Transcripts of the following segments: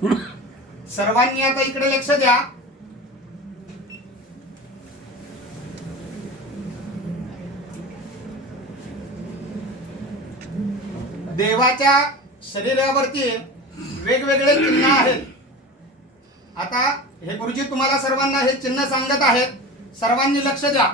सर्वांनी आता इकडे लक्ष द्या. देवाच्या शरीरावरती वेगवेगळे चिन्ह आहेत. आता हे गुरुजी तुम्हाला सर्वांना हे चिन्ह सांगत आहेत. सर्वांनी लक्ष द्या.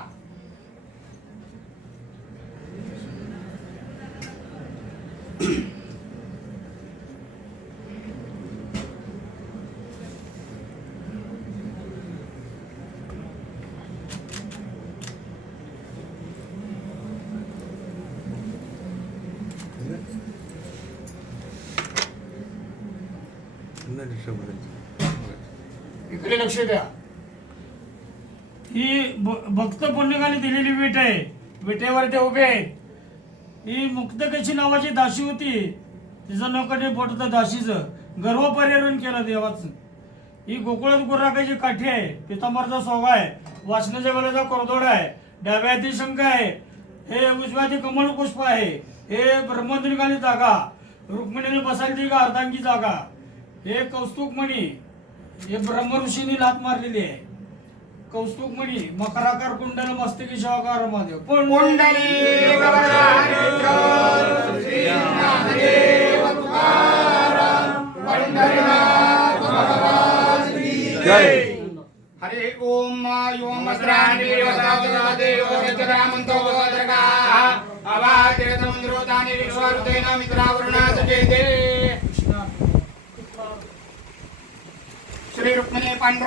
इकडे लक्ष द्या. ही भक्त पुण्यकाने दिलेली विट आहे. विटेवर ते उभे आहेत. ही मुक्तकेशी नावाची दासी होती. तिचं नकडे बोट होतं दासीचं. गर्व परिहरण केलं देवाचं. ही गोकुळात गुराकाची काठी आहे. पितांबरचा सोगा आहे. वासनाच्या वेळेचा कोरदोड आहे. डाव्या हाती शंख आहे. हे उजव्या हाती कमळ पुष्प आहे. हे ब्रह्मद्रिकाली जागा. रुक्मिणीने बसायची का अर्धांगी जागा. हे कौस्तुभमणी. हे ब्रह्म ऋषींनी लात मारलेली आहे. कौस्तुभमणी मकराकार कुंडल मस्तकी शिवाकार महादेव हरे ओम योम अस्त्राणि वस्त्रादेवो अवातिरतमंद्रोतानि विश्वरुतेन मित्रावरुणासुचेते. श्री रुक्मिणी पांडुरंग